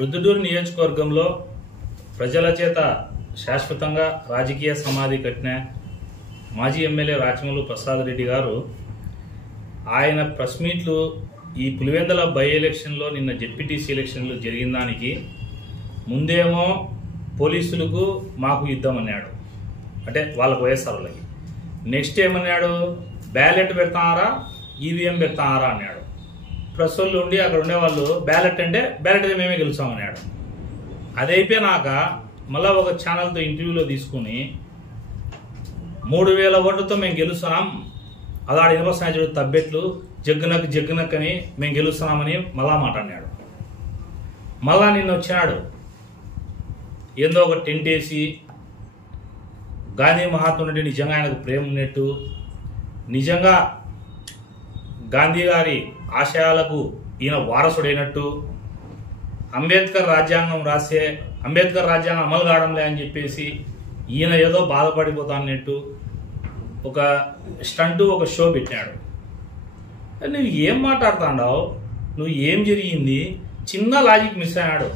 ప్రొద్దుటూరు నియోజకవర్గంలో ప్రజల చేత శాశ్వతంగా రాజకీయ సమాధి కట్టిన మాజీ ఎమ్మెల్యే రాచమల్లు ప్రసాద్ రెడ్డి గారు ఆయన ప్రెస్ మీట్లు ఈ పులివెందుల బై ఎలక్షన్లో నిన్న జెడ్పీటీసీ ఎలక్షన్లు జరిగిన దానికి ముందేమో పోలీసులకు మాకు యుద్ధం అన్నాడు, అంటే వాళ్ళకు వైఎస్ఆర్లకి. నెక్స్ట్ ఏమన్నాడు, బ్యాలెట్ పెడతారా ఈవీఎం పెడతారా అన్నాడు. ప్రెస్ వాళ్ళు ఉండి అక్కడ ఉండేవాళ్ళు బ్యాలెట్ అంటే బ్యాలెట్ మేమే గెలుస్తామన్నాడు. అది అయిపోయినాక మళ్ళీ ఒక ఛానల్తో ఇంటర్వ్యూలో తీసుకుని 3000 ఓట్లతో మేము గెలుస్తున్నాం, అదాడు ఇనుప స్నేహితుడు తబ్బెట్లు జగ్గునక్ అని మేము గెలుస్తున్నామని మళ్ళా మాట్లాడినాడు. మళ్ళా నిన్న వచ్చినాడు ఏందో ఒక టెంట్ వేసి గాంధీ మహాత్ముడి నిజంగా ఆయనకు ప్రేమ ఉన్నట్టు, నిజంగా గాంధీ గారి ఆశయాలకు ఈయన వారసుడైనట్టు, అంబేద్కర్ రాజ్యాంగం రాసే అంబేద్కర్ రాజ్యాంగం అమలు కావడంలే అని చెప్పేసి ఈయన ఏదో బాధపడిపోతా అన్నట్టు ఒక స్టంటు ఒక షో పెట్టాడు. నువ్వు ఏం మాట్లాడుతున్నావు, నువ్వు ఏం జరిగింది, చిన్న లాజిక్ మిస్ అయ్యాడు.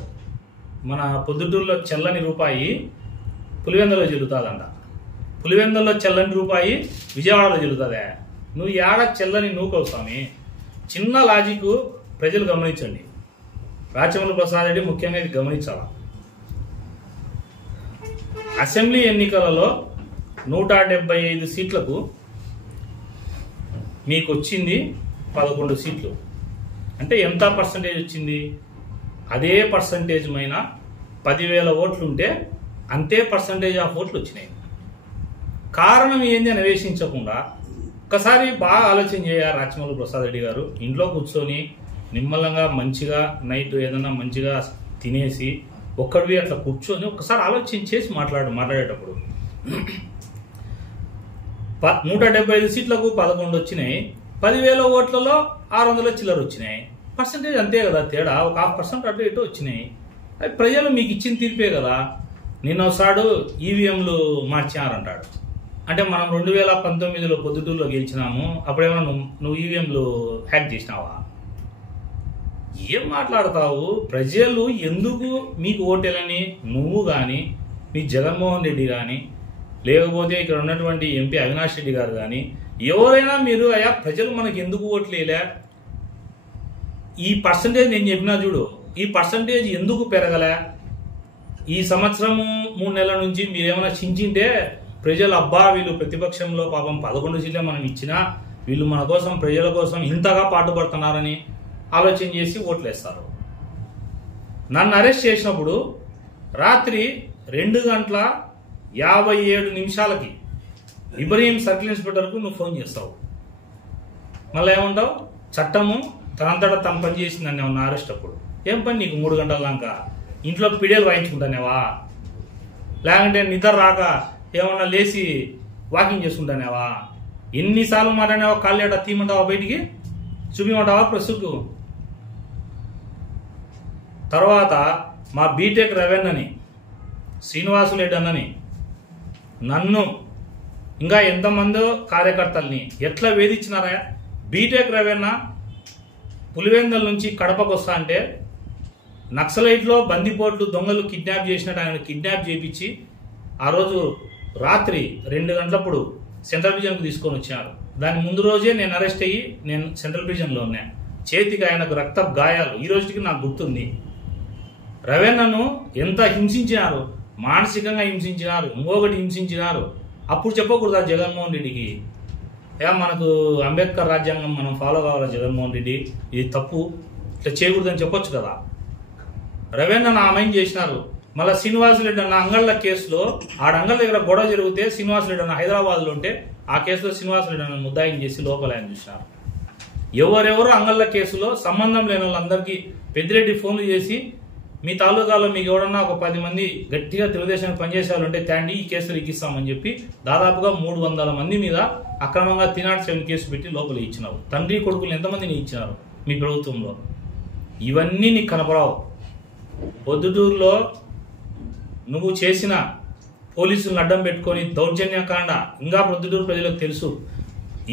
మన పొద్దుటూరులో చెల్లని రూపాయి పులివెందులో చెల్లుతుందంట, పులివెందుల్లో చెల్లని రూపాయి విజయవాడలో చెల్లుతుందే. నువ్వు ఏడ చెల్లని నూకవు స్వామి. చిన్న లాజిక్ ప్రజలు గమనించండి. రాచమల్లు ప్రసాద్ రెడ్డి ముఖ్యంగా ఇది గమనించాలా. అసెంబ్లీ ఎన్నికలలో 175 సీట్లకు మీకు వచ్చింది 11 సీట్లు. అంటే ఎంత పర్సంటేజ్ వచ్చింది? అదే పర్సంటేజ్ పైన 10,000 ఓట్లు ఉంటే అంతే పర్సంటేజ్ ఆఫ్ ఓట్లు వచ్చినాయి. కారణం ఏంది అని అన్వేషించకుండా ఒకసారి బాగా ఆలోచన చేయాలి రాచమల్లు ప్రసాద్ రెడ్డి గారు. ఇంట్లో కూర్చొని నిమ్మలంగా మంచిగా నైట్ ఏదన్నా మంచిగా తినేసి ఒక్కడివి అట్లా కూర్చొని ఒకసారి ఆలోచన చేసి మాట్లాడేటప్పుడు 175 సీట్లకు 11 వచ్చినాయి, 10,000 ఓట్లలో 600 చిల్లర వచ్చినాయి. పర్సంటేజ్ అంతే కదా తేడా, ఒక 1% అటు ఇటు వచ్చినాయి. అది ప్రజలు మీకు ఇచ్చిన తీర్పే కదా. నిన్న ఒకసాడు ఈవీఎంలు మార్చారంటాడు. అంటే మనం 2019లో పొద్దుటూరులో గెలిచినాము, అప్పుడేమన్నా నువ్వు ఈవీఎంలు హ్యాక్ చేసినావా? ఏం మాట్లాడతావు? ప్రజలు ఎందుకు మీకు ఓటేలని నువ్వు కానీ, మీ జగన్మోహన్ రెడ్డి కానీ, లేకపోతే ఇక్కడ ఉన్నటువంటి ఎంపీ అవినాష్ రెడ్డి గారు కానీ ఎవరైనా మీరు అయ్యా ప్రజలు మనకు ఎందుకు ఓట్లేలే, ఈ పర్సంటేజ్ నేను చెప్పినా చూడు, ఈ పర్సంటేజ్ ఎందుకు పెరగలే, ఈ సంవత్సరము 3 నెలల నుంచి మీరేమైనా చించింటే ప్రజలు అబ్బా వీళ్ళు ప్రతిపక్షంలో పాపం 11 సీట్లే మనం ఇచ్చినా వీళ్ళు మన కోసం ప్రజల కోసం ఇంతగా పాటుపడుతున్నారని ఆలోచన చేసి ఓట్లేస్తారు. నన్ను అరెస్ట్ చేసినప్పుడు రాత్రి 2:57 ఇబ్రహీం సర్కిల్ ఇన్స్పెక్టర్కు నువ్వు ఫోన్ చేస్తావు. మళ్ళీ ఏమంటావు, చట్టము తనంతటా తన పని చేసిందని ఉన్న అరెస్ట్ అప్పుడు. ఏం పని నీకు 3 గంటల దాకా ఇంట్లో పిడియలు వాయించుకుంటానేవా, లేకుంటే నిద్ర రాక ఏమన్నా లేచి వాకింగ్ చేసుకుంటానేవా? ఎన్నిసార్లు మాట్లాడినావా? కాళ్ళేట తీయమంటావా, బయటికి చూపిమంటావా ప్రెస్కు? తర్వాత మా బీటెక్ రవెన్నని, శ్రీనివాసులెడ్డి అన్నని, నన్ను ఇంకా ఎంతమందో కార్యకర్తల్ని ఎట్లా వేధించినారా? బీటెక్ రవెన్న పులివెందుల నుంచి కడపకు వస్తా అంటే నక్సలైట్లో బందిపోట్లు దొంగలు కిడ్నాప్ చేసినట్టు ఆయన కిడ్నాప్ చేయించి ఆ రోజు రాత్రి 2 గంటలప్పుడు సెంట్రల్ ప్రిజన్కు తీసుకొని వచ్చారు. దాని ముందు రోజే నేను అరెస్ట్ అయ్యి నేను సెంట్రల్ ప్రిజన్లో ఉన్నా. చేతికి ఆయనకు రక్త గాయాలు ఈ రోజుకి నాకు గుర్తుంది. రవెన్నను ఎంత హింసించినారు, మానసికంగా హింసించినారు, ఇంకొకటి హింసించినారు. అప్పుడు చెప్పకూడదా జగన్మోహన్ రెడ్డికి, మనకు అంబేద్కర్ రాజ్యాంగం మనం ఫాలో కావాలా జగన్మోహన్ రెడ్డి, ఇది తప్పు, ఇట్లా చేయకూడదని చెప్పొచ్చు కదా. రవెన్నను ఆమెం చేసినారు. మళ్ళీ శ్రీనివాసులెడ్డి అన్న అంగళ్ళ కేసులో అంగళ్ళ దగ్గర గొడవ జరిగితే శ్రీనివాసులెడ్డి అన్న హైదరాబాద్లో ఉంటే ఆ కేసులో శ్రీనివాసులెడ్డి అన్న ముద్దాయిని చేసి లోపల ఆయన చూసినారు. ఎవరెవరో అంగళ్ళ కేసులో సంబంధం లేని వాళ్ళందరికీ పెద్దిరెడ్డి ఫోన్లు చేసి మీ తాలూకాలో మీకు ఎవడన్నా ఒక 10 మంది గట్టిగా తెలుగుదేశానికి పనిచేసే వాళ్ళు ఉంటే తాండి ఈ కేసులు ఎక్కిస్తామని చెప్పి దాదాపుగా 300 మంది మీద అక్రమంగా 307 కేసు పెట్టి లోపల ఇచ్చినారు. తండ్రి కొడుకులు ఎంతమందిని ఇచ్చినారు మీ ప్రభుత్వంలో? ఇవన్నీ నీకు కనపరావు. పొద్దుటూరులో నువ్వు చేసిన పోలీసులను అడ్డం పెట్టుకొని దౌర్జన్యకాండ ఇంకా పొద్దుటూరు ప్రజలకు తెలుసు.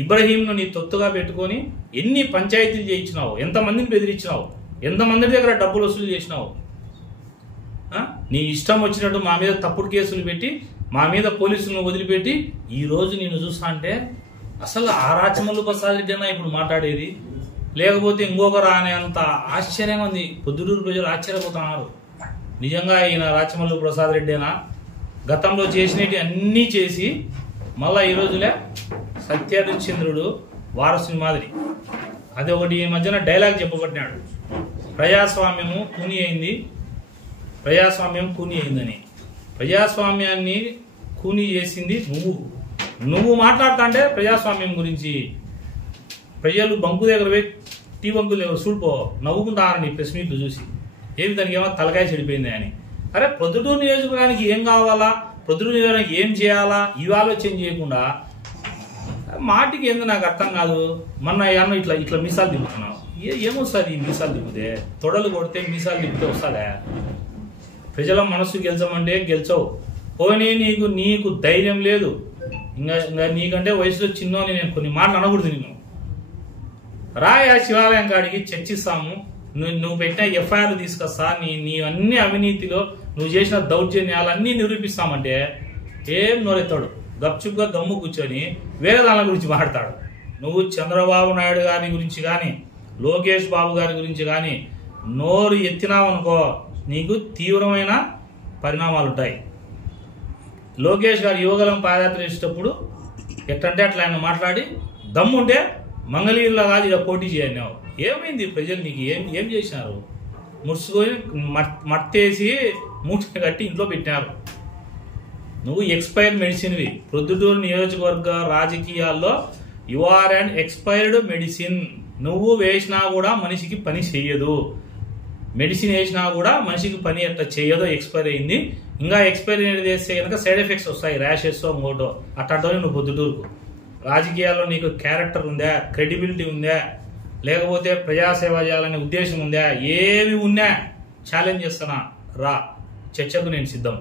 ఇబ్రహీంను నీ తొత్తుగా పెట్టుకొని ఎన్ని పంచాయతీలు చేయించినావు, ఎంతమందిని బెదిరించినావు, ఎంతమంది దగ్గర డబ్బులు వసూలు చేసినావు. నీ ఇష్టం వచ్చినట్టు మా మీద తప్పుడు కేసులు పెట్టి మా మీద పోలీసులను వదిలిపెట్టి ఈ రోజు నేను చూస్తా అంటే అసలు ఆ రాచమల్లు ప్రసాద్ రెడ్డి ఇప్పుడు మాట్లాడేది, లేకపోతే ఇంకొకరు అనేంత ఆశ్చర్యంగా ఉంది. పొద్దుటూరు ప్రజలు ఆశ్చర్యపోతున్నారు. నిజంగా ఈయన రాచమల్లు ప్రసాద్ రెడ్డినా గతంలో చేసినవి అన్నీ చేసి మళ్ళా ఈ రోజులే సత్యహరిశ్చంద్రుడు వారసుని మాదిరి. అది ఒకటి ఈ మధ్యన డైలాగ్ చెప్పబట్టినాడు, ప్రజాస్వామ్యం కూని అయిందని. ప్రజాస్వామ్యాన్ని కూని చేసింది నువ్వు మాట్లాడుతా అంటే ప్రజాస్వామ్యం గురించి ప్రజలు బంకు దగ్గర పోయి టీ బంకుల దగ్గర చూడిపో నవ్వుకుంటారని ప్రెస్ మీట్లు చూసి ఏమి దానికి ఏమో తలకాయ చెడిపోయింది అని. అరే ప్రొద్దుటూరు నియోజకవర్గానికి ఏం కావాలా, ప్రొద్దుటూరు నియోజకవర్గానికి ఏం చేయాలా ఇవి ఆలోచన చేయకుండా మాటికి ఏందో నాకు అర్థం కాదు. మొన్న ఏమన్నా ఇట్లా మీసాలు తిప్పుతున్నావు, ఏమొస్తుంది ఈ మీసాలు తిప్పితే? తొడలు కొడితే మీసాలు తిప్పితే వస్తుందా? ప్రజల మనసు గెలిచమంటే గెలిచవు. పోనీ నీకు ధైర్యం లేదు, ఇంకా నీకంటే వయసులో చిన్నోని నేను కొన్ని మాటలు అనకూడదు. నేను రాయా శివాలయం కాడికి చర్చిస్తాము, నువ్వు పెట్టిన ఎఫ్ఐఆర్ తీసుకొస్తా, నీ అన్ని అవినీతిలో నువ్వు చేసిన దౌర్జన్యాలన్నీ నిరూపిస్తామంటే ఏం నోరెత్తాడు. గప్చుప్గా గమ్ము కూర్చొని వేరే దాని గురించి మాట్లాడతాడు. నువ్వు చంద్రబాబు నాయుడు గారి గురించి కానీ లోకేష్ బాబు గారి గురించి కానీ నోరు ఎత్తినావనుకో నీకు తీవ్రమైన పరిణామాలు ఉంటాయి. లోకేష్ గారు యువగలం పాదయాత్ర చేసేటప్పుడు ఎట్లంటే అట్లా ఆయన మాట్లాడి దమ్ముంటే మంగళగిరిలో కాదు ఇలా పోటీ చేయండి. ఏమైంది? ప్రజలు నీకు ఏం చేసినారు? ముడుచుకొని మట్టేసి మూట కట్టి ఇంట్లో పెట్టినారు. నువ్వు ఎక్స్పైర్డ్ మెడిసిన్వి. ప్రొద్దుటూరు నియోజకవర్గ రాజకీయాల్లో you are and expired medicine. నువ్వు వేసినా కూడా మనిషికి పని చెయ్యదు. మెడిసిన్ వేసినా కూడా మనిషికి పని ఎట్లా చేయదో ఎక్స్పైర్ అయింది. ఇంకా ఎక్స్పైర్ చేస్తే కనుక సైడ్ ఎఫెక్ట్స్ వస్తాయి, ర్యాషెస్ ఇంకోటో అట్లాంటివి. నువ్వు పొద్దుటూరుకు రాజకీయాల్లో నీకు క్యారెక్టర్ ఉందా, క్రెడిబిలిటీ ఉందా, లేకపోతే ప్రజాసేవ చేయాలనే ఉద్దేశం ఉందా? ఏవి ఉన్నా ఛాలెంజ్ చేస్తున్నా, రా చర్చకు నేను సిద్ధం.